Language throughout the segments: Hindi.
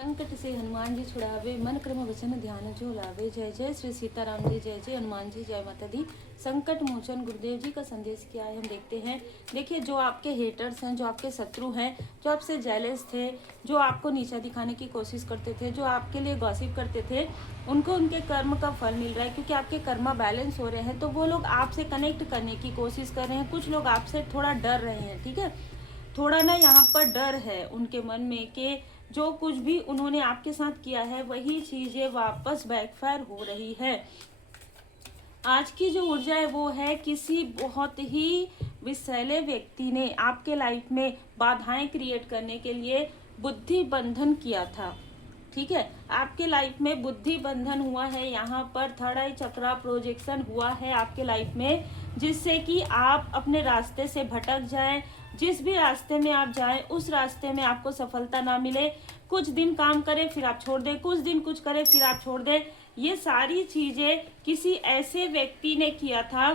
संकट से हनुमान जी छुड़ावे, मन क्रम वचन ध्यान जो लावे। जय जय श्री सीताराम जी, जय जय हनुमान जी, जय माता दी। संकट मोचन गुरुदेव जी का संदेश क्या है हम देखते हैं। देखिए, जो आपके हेटर्स हैं, जो आपके शत्रु हैं, जो आपसे जेलस थे, जो आपको नीचा दिखाने की कोशिश करते थे, जो आपके लिए गॉसिप करते थे, उनको उनके कर्म का फल मिल रहा है, क्योंकि आपके कर्मा बैलेंस हो रहे हैं। तो वो लोग आपसे कनेक्ट करने की कोशिश कर रहे हैं। कुछ लोग आपसे थोड़ा डर रहे हैं, ठीक है। थोड़ा ना यहाँ पर डर है उनके मन में कि जो कुछ भी उन्होंने आपके साथ किया है वही चीजें वापस बैकफायर हो रही है। आज की जो ऊर्जा है वो है किसी बहुत ही विषैले व्यक्ति ने आपके लाइफ में बाधाएं क्रिएट करने के लिए बुद्धि बंधन किया था, ठीक है। आपके लाइफ में बुद्धि बंधन हुआ है, यहाँ पर थर्ड आई चक्रा प्रोजेक्शन हुआ है आपके लाइफ में, जिससे कि आप अपने रास्ते से भटक जाएं। जिस भी रास्ते में आप जाएं उस रास्ते में आपको सफलता ना मिले। कुछ दिन काम करें फिर आप छोड़ दें, कुछ दिन कुछ करें फिर आप छोड़ दें। ये सारी चीजें किसी ऐसे व्यक्ति ने किया था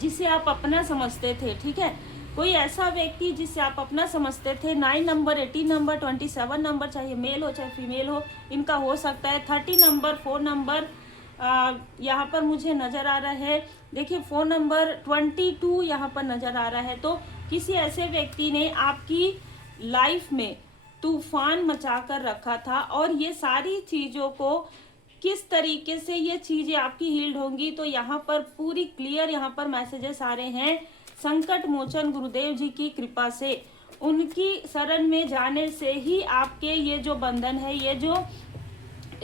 जिसे आप अपना समझते थे, ठीक है। कोई ऐसा व्यक्ति जिसे आप अपना समझते थे। 9 नंबर, 18 नंबर, 27 नंबर, चाहे मेल हो चाहे फीमेल हो, इनका हो सकता है। 30 नंबर, 4 नंबर यहाँ पर मुझे नजर आ रहा है। देखिए, 4 नंबर 22 यहाँ पर नजर आ रहा है। तो किसी ऐसे व्यक्ति ने आपकी लाइफ में तूफान मचा कर रखा था, और ये सारी चीजों को किस तरीके से ये चीजें आपकी हील्ड होंगी, तो यहाँ पर पूरी क्लियर यहाँ पर मैसेजेस आ रहे हैं। संकट मोचन गुरुदेव जी की कृपा से, उनकी शरण में जाने से ही आपके ये जो बंधन है, ये जो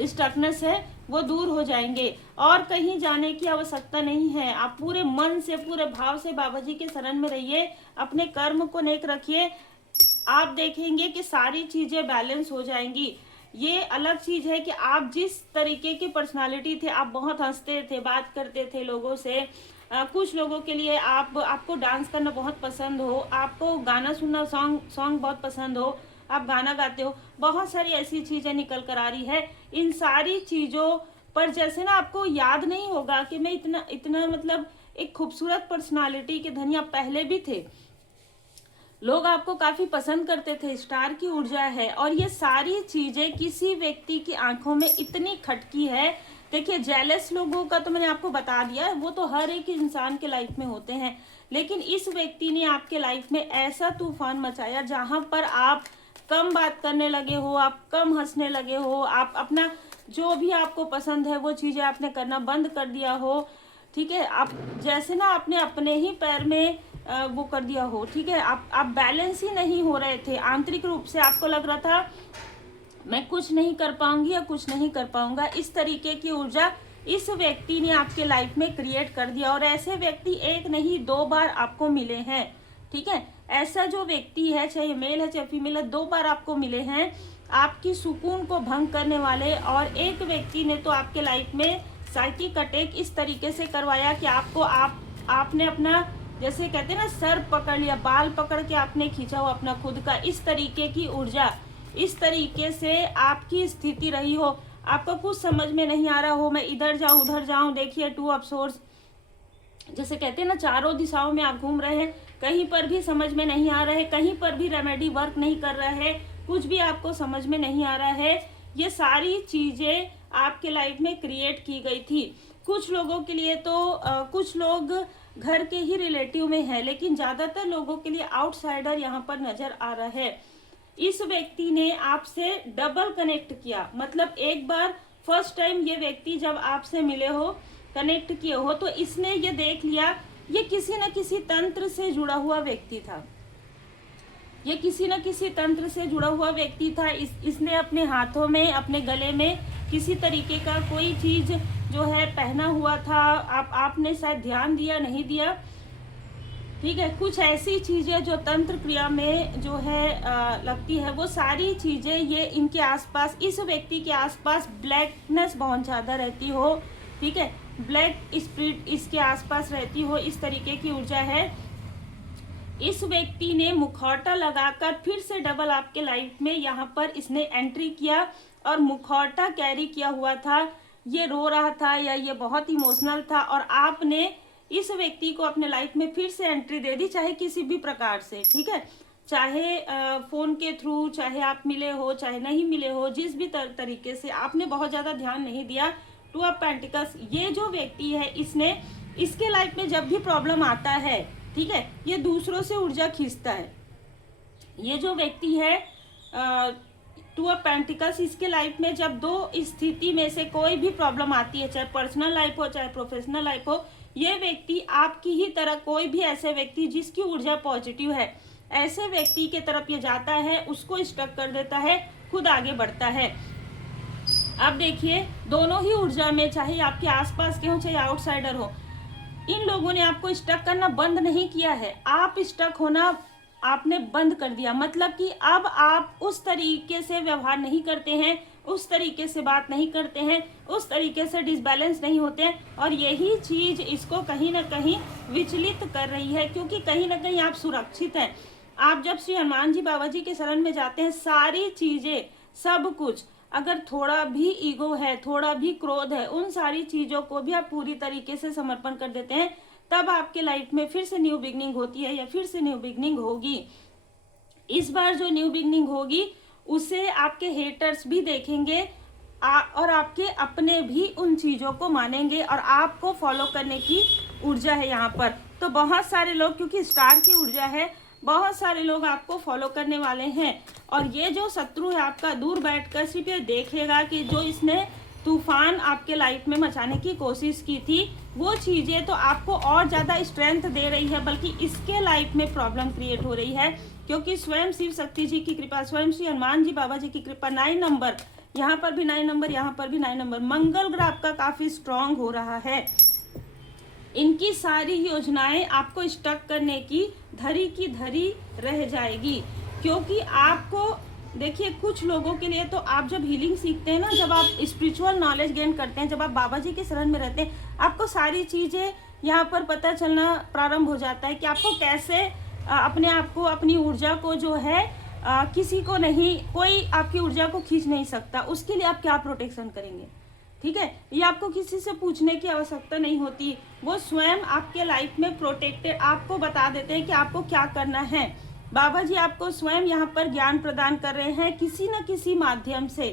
स्टकनेस है, वो दूर हो जाएंगे। और कहीं जाने की आवश्यकता नहीं है। आप पूरे मन से, पूरे भाव से बाबा जी के शरण में रहिए, अपने कर्म को नेक रखिए। आप देखेंगे कि सारी चीजें बैलेंस हो जाएंगी। ये अलग चीज है कि आप जिस तरीके की पर्सनालिटी थे, आप बहुत हंसते थे, बात करते थे लोगों से। कुछ लोगों के लिए आपको डांस करना बहुत पसंद हो, आपको गाना सुनना, सॉन्ग बहुत पसंद हो, आप गाना गाते हो। बहुत सारी ऐसी चीजें निकल कर आ रही है। इन सारी चीजों पर जैसे ना आपको याद नहीं होगा कि मैं इतना इतना मतलब एक खूबसूरत पर्सनालिटी के धनी आप पहले भी थे। लोग आपको काफी पसंद करते थे, स्टार की ऊर्जा है। और ये सारी चीजें किसी व्यक्ति की आंखों में इतनी खटकी है। देखिए, जेलस लोगों का तो मैंने आपको बता दिया है, वो तो हर एक इंसान के लाइफ में होते हैं। लेकिन इस व्यक्ति ने आपके लाइफ में ऐसा तूफान मचाया जहां पर आप कम बात करने लगे हो, आप कम हंसने लगे हो, आप अपना जो भी आपको पसंद है वो चीजें आपने करना बंद कर दिया हो, ठीक है। आप जैसे ना आपने अपने ही पैर में वो कर दिया हो, ठीक है। आप बैलेंस ही नहीं हो रहे थे। आंतरिक रूप से आपको लग रहा था मैं कुछ नहीं कर पाऊंगी या कुछ नहीं कर पाऊंगा। इस तरीके की ऊर्जा इस व्यक्ति ने आपके लाइफ में क्रिएट कर दिया। और ऐसे व्यक्ति एक नहीं 2 बार आपको मिले हैं, ठीक है। ऐसा जो व्यक्ति है, चाहे मेल है चाहे फीमेल है, 2 बार आपको मिले हैं आपकी सुकून को भंग करने वाले। और एक व्यक्ति ने तो आपके लाइफ में साइकिक अटैक इस तरीके से करवाया कि आपने अपना, जैसे कहते हैं ना, सर पकड़ लिया, बाल पकड़ के आपने खींचा हुआ अपना खुद का। इस तरीके की ऊर्जा, इस तरीके से आपकी स्थिति रही हो, आपको कुछ समझ में नहीं आ रहा हो, मैं इधर जाऊं उधर जाऊं। देखिए, 2 ऑफ सोर्स, जैसे कहते हैं ना, चारों दिशाओं में आप घूम रहे हैं, कहीं पर भी समझ में नहीं आ रहा है, कहीं पर भी रेमेडी वर्क नहीं कर रहा है, कुछ भी आपको समझ में नहीं आ रहा है। ये सारी चीजें आपके लाइफ में क्रिएट की गई थी। कुछ लोगों के लिए तो कुछ लोग घर के ही रिलेटिव में है, लेकिन ज्यादातर लोगों के लिए आउटसाइडर यहाँ पर नजर आ रहा है। इस व्यक्ति ने आपसे डबल कनेक्ट किया। मतलब एक बार फर्स्ट टाइम ये व्यक्ति जब आपसे मिले हो, कनेक्ट किए हो, तो इसने ये देख लिया ये किसी न किसी तंत्र से जुड़ा हुआ व्यक्ति था। ये किसी न किसी तंत्र से जुड़ा हुआ व्यक्ति था। इसने अपने हाथों में, अपने गले में किसी तरीके का कोई चीज जो है पहना हुआ था। आपने शायद ध्यान दिया, नहीं दिया, ठीक है। कुछ ऐसी चीजें जो तंत्र क्रिया में जो है लगती है, वो सारी चीजें ये इनके आसपास, इस व्यक्ति के आसपास ब्लैकनेस बहुत ज्यादा रहती हो, ठीक है। ब्लैक स्पिरिट इसके आसपास रहती हो, इस तरीके की ऊर्जा है। इस व्यक्ति ने मुखौटा लगाकर फिर से डबल आपके लाइफ में यहाँ पर इसने एंट्री किया, और मुखौटा कैरी किया हुआ था। ये रो रहा था या ये बहुत इमोशनल था, और आपने इस व्यक्ति को अपने लाइफ में फिर से एंट्री दे दी, चाहे किसी भी प्रकार से, ठीक है। चाहे फोन के थ्रू, चाहे आप मिले हो चाहे नहीं मिले हो, जिस भी तरीके से आपने बहुत ज्यादा ध्यान नहीं दिया। टू ऑफ पेंटिकल्स, ये जो व्यक्ति है इसके लाइफ में जब भी प्रॉब्लम आता है, ठीक है, ये दूसरों से ऊर्जा खींचता है। ये जो व्यक्ति है टू ऑफ पेंटिकल्स, इसके लाइफ में जब दो स्थिति में से कोई भी प्रॉब्लम आती है, चाहे पर्सनल लाइफ हो चाहे प्रोफेशनल लाइफ हो, ये व्यक्ति आपकी ही तरह, कोई भी ऐसे व्यक्ति जिसकी ऊर्जा पॉजिटिव है, ऐसे व्यक्ति के तरफ ये जाता है, उसको स्टक कर देता है, खुद आगे बढ़ता है। अब देखिए, दोनों ही ऊर्जा में, चाहे आपके आसपास के हो चाहे आउटसाइडर हो, इन लोगों ने आपको स्टक करना बंद नहीं किया है, आप स्टक होना आपने बंद कर दिया। मतलब कि अब आप उस तरीके से व्यवहार नहीं करते हैं, उस तरीके से बात नहीं करते हैं, उस तरीके से डिसबैलेंस नहीं होते हैं, और यही चीज इसको कहीं ना कहीं विचलित कर रही है, क्योंकि कहीं ना कहीं आप सुरक्षित हैं। आप जब श्री हनुमान जी बाबा जी के शरण में जाते हैं, सारी चीजें, सब कुछ, अगर थोड़ा भी ईगो है, थोड़ा भी क्रोध है, उन सारी चीजों को भी आप पूरी तरीके से समर्पण कर देते हैं, तब आपके लाइफ में फिर से न्यू बिगनिंग होती है, या फिर से न्यू बिगनिंग होगी। इस बार जो न्यू बिगनिंग होगी उसे आपके हेटर्स भी देखेंगे, और आपके अपने भी उन चीजों को मानेंगे, और आपको फॉलो करने की ऊर्जा है यहाँ पर। तो बहुत सारे लोग, क्योंकि स्टार की ऊर्जा है, बहुत सारे लोग आपको फॉलो करने वाले हैं। और ये जो शत्रु है आपका, दूर बैठकर सिर्फ ये देखेगा कि जो इसने तूफान आपके लाइफ में मचाने की कोशिश की थी, वो चीजें तो आपको और ज्यादा स्ट्रेंथ दे रही है, बल्कि इसके लाइफ में प्रॉब्लम क्रिएट हो रही है, क्योंकि स्वयं शिव शक्ति जी की कृपा, स्वयं श्री हनुमान जी बाबा जी की कृपा, 9 नंबर, यहाँ पर भी 9 नंबर, यहाँ पर भी 9 नंबर, मंगल ग्रह आपका काफी स्ट्रांग हो रहा है। इनकी सारी योजनाएं आपको स्टक करने की धरी की धरी रह जाएगी, क्योंकि आपको देखिए, कुछ लोगों के लिए तो आप जब हीलिंग सीखते हैं ना, जब आप स्पिरिचुअल नॉलेज गेन करते हैं, जब आप बाबा जी के शरण में रहते हैं, आपको सारी चीजें यहाँ पर पता चलना प्रारंभ हो जाता है कि आपको कैसे अपने आप को, अपनी ऊर्जा को जो है, किसी को नहीं, कोई आपकी ऊर्जा को खींच नहीं सकता, उसके लिए आप क्या प्रोटेक्शन करेंगे, ठीक है। ये आपको किसी से पूछने की आवश्यकता नहीं होती, वो स्वयं आपके लाइफ में प्रोटेक्टेड आपको बता देते हैं कि आपको क्या करना है। बाबा जी आपको स्वयं यहाँ पर ज्ञान प्रदान कर रहे हैं किसी न किसी माध्यम से।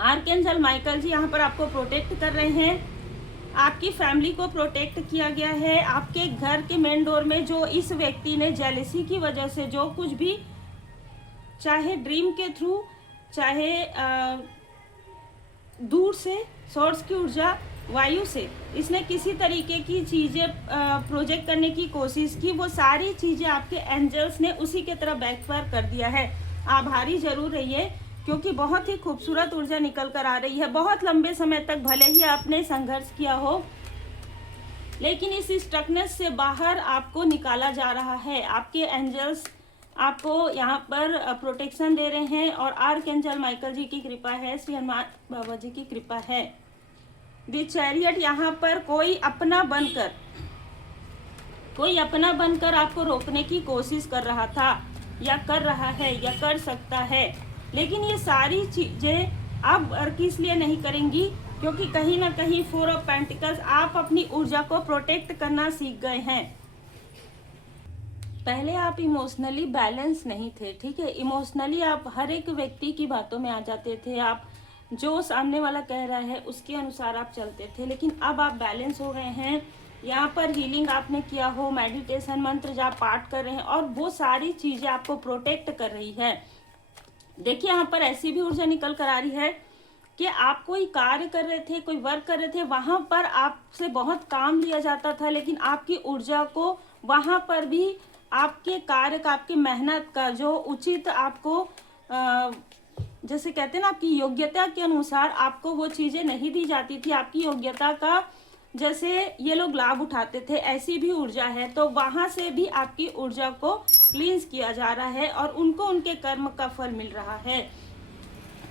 आर्कएंजल माइकल जी यहाँ पर आपको प्रोटेक्ट कर रहे हैं, आपकी फैमिली को प्रोटेक्ट किया गया है। आपके घर के मेन डोर में जो इस व्यक्ति ने जेलसी की वजह से जो कुछ भी, चाहे ड्रीम के थ्रू, चाहे दूर से सोर्स की ऊर्जा, वायु से, इसने किसी तरीके की चीजें प्रोजेक्ट करने की कोशिश की, वो सारी चीजें आपके एंजल्स ने उसी के तरह बैकफायर कर दिया है। आभारी जरूर रहिए, क्योंकि बहुत ही खूबसूरत ऊर्जा निकल कर आ रही है। बहुत लंबे समय तक भले ही आपने संघर्ष किया हो, लेकिन इस स्टकनेस से बाहर आपको निकाला जा रहा है। आपके एंजल्स आपको यहाँ पर प्रोटेक्शन दे रहे हैं, और आर्कएंजल माइकल जी की कृपा है, श्री हनुमान बाबा जी की कृपा है। द चैरियट, यहाँ पर कोई अपना बनकर आपको रोकने की कोशिश कर रहा था, या कर रहा है, या कर सकता है, लेकिन ये सारी चीजें अब किस लिए नहीं करेंगी, क्योंकि कहीं ना कहीं 4 ऑफ पेंटिकल्स, आप अपनी ऊर्जा को प्रोटेक्ट करना सीख गए हैं। पहले आप इमोशनली बैलेंस नहीं थे, ठीक है, इमोशनली आप हर एक व्यक्ति की बातों में आ जाते थे, आप जो सामने वाला कह रहा है उसके अनुसार आप चलते थे, लेकिन अब आप बैलेंस हो गए हैं। यहाँ पर हीलिंग आपने किया हो, मेडिटेशन, मंत्र जाप पाठ कर रहे हैं, और वो सारी चीजें आपको प्रोटेक्ट कर रही है। देखिए, यहाँ पर ऐसी भी ऊर्जा निकल कर आ रही है कि आप कोई कार्य कर रहे थे, कोई वर्क कर रहे थे, वहां पर आपसे बहुत काम लिया जाता था, लेकिन आपकी ऊर्जा को वहां पर भी आपके कार्य का, आपकी मेहनत का जो उचित आपको जैसे कहते हैं ना, आपकी योग्यता के अनुसार आपको वो चीजें नहीं दी जाती थी। आपकी योग्यता का जैसे ये लोग लाभ उठाते थे, ऐसी भी ऊर्जा है, तो वहां से भी आपकी ऊर्जा को क्लींस किया जा रहा है, और उनको उनके कर्म का फल मिल रहा है।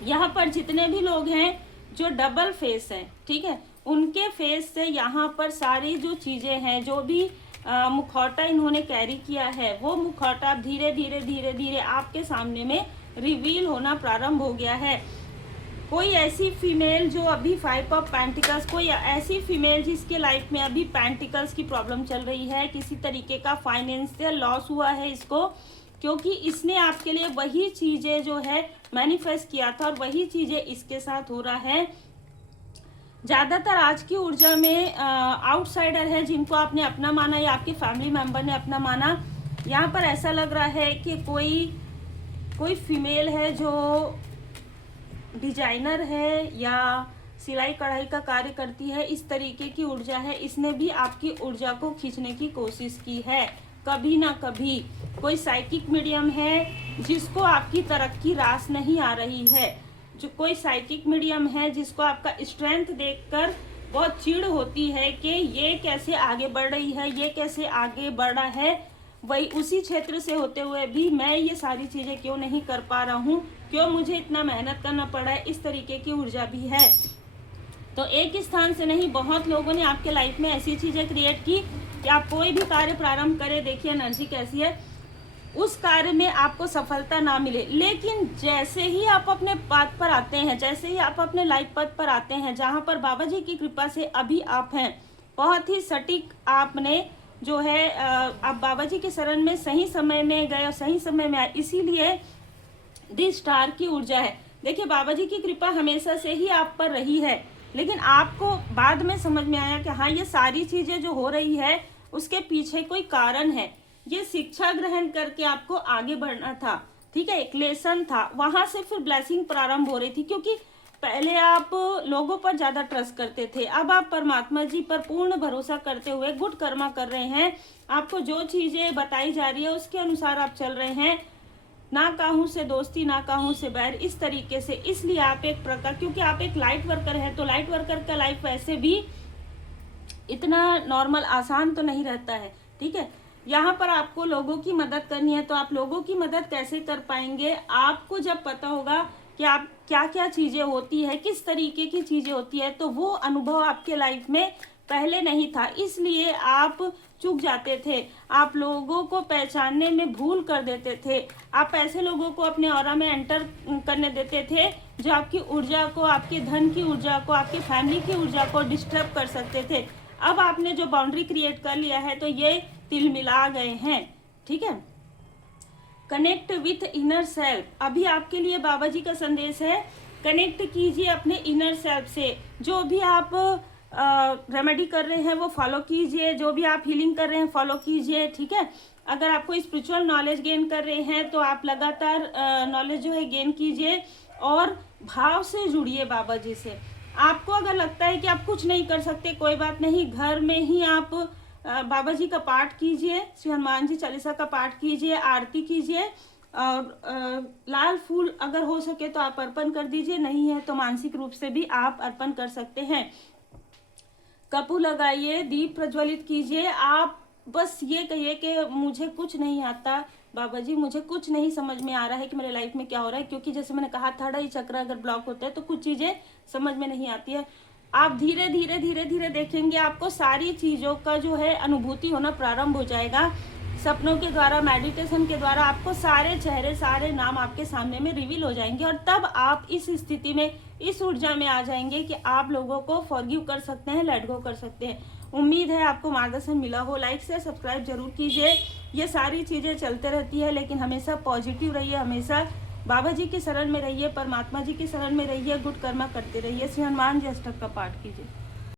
यहाँ पर जितने भी लोग हैं जो डबल फेस हैं, ठीक है, उनके फेस से यहाँ पर सारी जो चीजें हैं, जो भी मुखौटा इन्होंने कैरी किया है, वो मुखौटा धीरे धीरे धीरे धीरे आपके सामने में रिवील होना प्रारंभ हो गया है। कोई ऐसी फीमेल जो अभी 5 ऑफ पेंटिकल्स, कोई ऐसी फीमेल जिसके लाइफ में अभी पेंटिकल्स की प्रॉब्लम चल रही है, किसी तरीके का फाइनेंशियल लॉस हुआ है इसको, क्योंकि इसने आपके लिए वही चीजें जो है मैनिफेस्ट किया था और वही चीजें इसके साथ हो रहा है। ज्यादातर आज की ऊर्जा में आउटसाइडर है जिनको आपने अपना माना या आपके फैमिली मेंबर ने अपना माना। यहाँ पर ऐसा लग रहा है कि कोई फीमेल है जो डिजाइनर है या सिलाई कढ़ाई का कार्य करती है, इस तरीके की ऊर्जा है। इसने भी आपकी ऊर्जा को खींचने की कोशिश की है कभी ना कभी। कोई साइकिक मीडियम है जिसको आपकी तरक्की रास नहीं आ रही है, जो कोई साइकिक मीडियम है जिसको आपका स्ट्रेंथ देखकर बहुत चिढ़ होती है कि ये कैसे आगे बढ़ रही है, ये कैसे आगे बढ़ रहा है, वही उसी क्षेत्र से होते हुए भी मैं ये सारी चीजें क्यों नहीं कर पा रहा हूँ, क्यों मुझे इतना मेहनत करना पड़ा है, इस तरीके की ऊर्जा भी है। तो एक स्थान से नहीं, बहुत लोगों ने आपके लाइफ में ऐसी चीजें क्रिएट की कि आप कोई भी कार्य प्रारंभ करें, देखिए एनर्जी कैसी है, उस कार्य में आपको सफलता ना मिले। लेकिन जैसे ही आप अपने पाथ पर आते हैं, जैसे ही आप अपने लाइफ पथ पर आते हैं जहां पर बाबा जी की कृपा से अभी आप हैं, बहुत ही सटीक आपने जो है आप बाबा जी के शरण में सही समय में गए और सही समय में आए, इसीलिए दी स्टार की ऊर्जा है। देखिए बाबा जी की कृपा हमेशा से ही आप पर रही है, लेकिन आपको बाद में समझ में आया कि हाँ ये सारी चीजें जो हो रही है उसके पीछे कोई कारण है। ये शिक्षा ग्रहण करके आपको आगे बढ़ना था, ठीक है, एक लेसन था, वहां से फिर ब्लेसिंग प्रारंभ हो रही थी। क्योंकि पहले आप लोगों पर ज्यादा ट्रस्ट करते थे, अब आप परमात्मा जी पर पूर्ण भरोसा करते हुए गुड कर्मा कर रहे हैं। आपको जो चीजें बताई जा रही है उसके अनुसार आप चल रहे हैं, ना काहू से दोस्ती ना काहू से बैर, इस तरीके से। इसलिए आप एक प्रकार, क्योंकि आप एक लाइट वर्कर है, तो लाइट वर्कर का लाइफ वैसे भी इतना नॉर्मल आसान तो नहीं रहता है, ठीक है। यहाँ पर आपको लोगों की मदद करनी है, तो आप लोगों की मदद कैसे कर पाएंगे, आपको जब पता होगा कि आप क्या क्या चीजें होती है, किस तरीके की चीजें होती है, तो वो अनुभव आपके लाइफ में पहले नहीं था, इसलिए आप चूक जाते थे, आप लोगों को पहचानने में भूल कर देते थे, आप ऐसे लोगों को अपने ऑरा में एंटर करने देते थे जो आपकी ऊर्जा को, आपके धन की ऊर्जा को, आपकी फैमिली की ऊर्जा को डिस्टर्ब कर सकते थे। अब आपने जो बाउंड्री क्रिएट कर लिया है तो ये तिल मिला गए हैं, ठीक है। कनेक्ट विथ इनर सेल्फ, अभी आपके लिए बाबा जी का संदेश है, कनेक्ट कीजिए अपने इनर सेल्फ से। जो भी आप रेमेडी कर रहे हैं वो फॉलो कीजिए, जो भी आप हीलिंग कर रहे हैं फॉलो कीजिए, ठीक है। अगर आपको स्पिरिचुअल नॉलेज गेन कर रहे हैं तो आप लगातार नॉलेज जो है गेन कीजिए और भाव से जुड़िए बाबा जी से। आपको अगर लगता है कि आप कुछ नहीं कर सकते, कोई बात नहीं, घर में ही आप बाबा जी का पाठ कीजिए, श्री हनुमान जी चालीसा का पाठ कीजिए, आरती कीजिए और लाल फूल अगर हो सके तो आप अर्पण कर दीजिए, नहीं है तो मानसिक रूप से भी आप अर्पण कर सकते हैं। कपूर लगाइए, दीप प्रज्वलित कीजिए, आप बस ये कहिए कि मुझे कुछ नहीं आता बाबा जी, मुझे कुछ नहीं समझ में आ रहा है कि मेरे लाइफ में क्या हो रहा है। क्योंकि जैसे मैंने कहा थर्ड आई चक्र अगर ब्लॉक होता है तो कुछ चीजें समझ में नहीं आती है। आप धीरे धीरे धीरे धीरे देखेंगे आपको सारी चीजों का जो है अनुभूति होना प्रारंभ हो जाएगा। सपनों के द्वारा, मेडिटेशन के द्वारा आपको सारे चेहरे, सारे नाम आपके सामने में रिवील हो जाएंगे और तब आप इस स्थिति में, इस ऊर्जा में आ जाएंगे कि आप लोगों को फॉरगिव कर सकते हैं, लेट गो कर सकते हैं। उम्मीद है आपको मार्गदर्शन मिला हो। लाइक से सब्सक्राइब जरूर कीजिए। ये सारी चीजें चलते रहती है, लेकिन हमेशा पॉजिटिव रहिए, हमेशा बाबा जी की शरण में रहिए, परमात्मा जी की शरण में रहिए, गुड कर्मा करते रहिए। श्री हनुमान जी अष्टक का पाठ कीजिए।